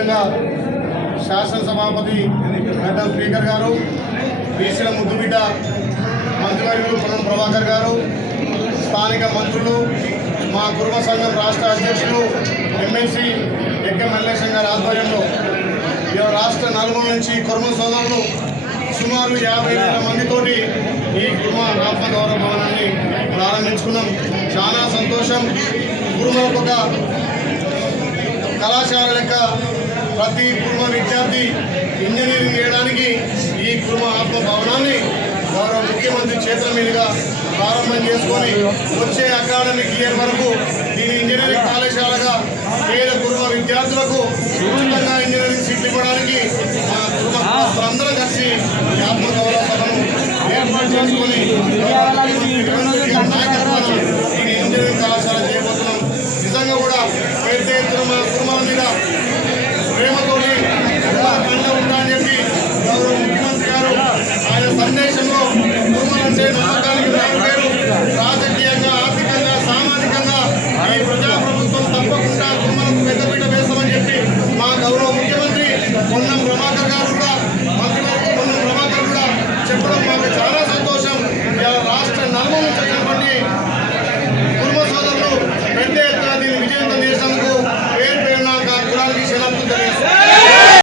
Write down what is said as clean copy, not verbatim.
అదేవిధంగా శాసనసభాపతి గడ్డం స్పీకర్ గారు, బీసీల ముద్దుబిడ్డ మంత్రివర్యులు పొన్నం ప్రభాకర్ గారు, స్థానిక మంత్రులు, మా కుర్మ సంఘం రాష్ట్ర అధ్యక్షులు ఎమ్మెల్సీ ఎక్క మల్లేశం గారి ఆధ్వర్యంలో రాష్ట్ర నలుమూల నుంచి కుర్మ సోదరులు సుమారు 50,000 మందితోటి ఈ కుర్మ ఆత్మగౌరవ భవనాన్ని ప్రారంభించుకున్నాం. చాలా సంతోషం. కుర్మలకు ఒక కళాశాల లెక్క ప్రతి కుర్మ విద్యార్థి ఇంజనీరింగ్ చేయడానికి ఈ కుర్మ ఆత్మ భవనాన్ని గౌరవ ముఖ్యమంత్రి చేతుల మీదుగా ప్రారంభం చేసుకొని వచ్చే అకాడమిక్ ఇయర్ వరకు దీని ఇంజనీరింగ్ కళాశాలగా పేద కుర్మ విద్యార్థులకు ఉచితంగా ఇంజనీరింగ్ సీట్లు ఇవ్వడానికి మా కుర్మ అందరూ కలిసి ఈ ఆత్మగౌరవ సభను ఏర్పాటు చేసుకొని నాయకత్వాన్ని దీని ఇంజనీరింగ్ కళాశాల చేయబోతున్నాం. నిజంగా కూడా పెద్ద ఎత్తున మన కుర్మల మీద